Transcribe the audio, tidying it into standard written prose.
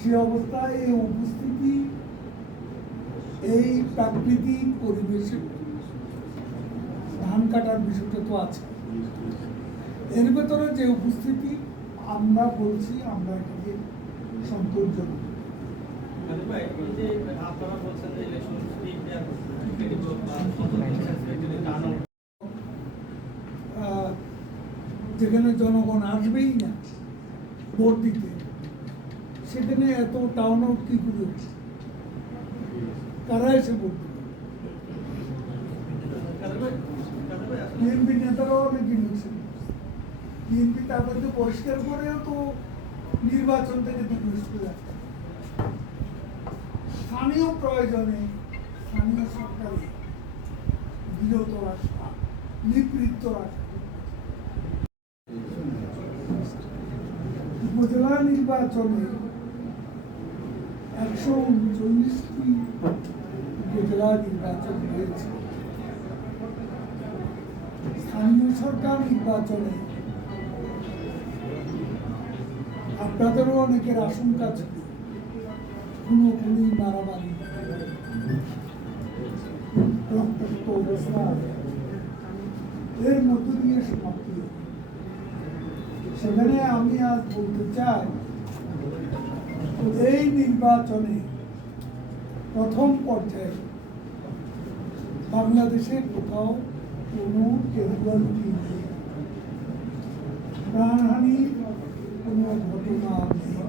সে অবস্থায় এই উপস্থিতি, এই প্রাকৃতিক পরিবেশে ধান কাটার বিষয়টা তো আছে, এর ভেতরে যে উপস্থিতি আমরা বলছি আমরা এটাকে সন্তোষজনক। যেখানে জনগণ আসবেই না ভোট দিতে, সেখানে এত টাউন আউট কি করে? কারা এসে ভোট দিবে? বিএনপি নেতারাও অনেকে নিচ্ছেন। বিএনপি তাদেরকে পরিষ্কার করেও তো নির্বাচন থেকে দূরে সরে যাচ্ছে। স্থানীয় প্রয়োজনে স্থানীয় সরকারে বিরত রাখা, নিবৃত্ত রাখা। উপজেলা নির্বাচনে 139টি উপজেলা নির্বাচন হয়েছে। স্থানীয় সরকার নির্বাচনে আপনাদেরও অনেকের আশঙ্কা ছিল খুনোখুনি, মারামারি, রক্তাক্ত অবস্থা এর মধ্য দিয়ে সমাপ্তি। সেখানে আমি আজ বলতে চাই, এই নির্বাচনে প্রথম পর্যায়ে বাংলাদেশে কোথাও কোনো ক্যাজুয়ালিটি নেই, প্রাণহানির কোনো ঘটনা নেই।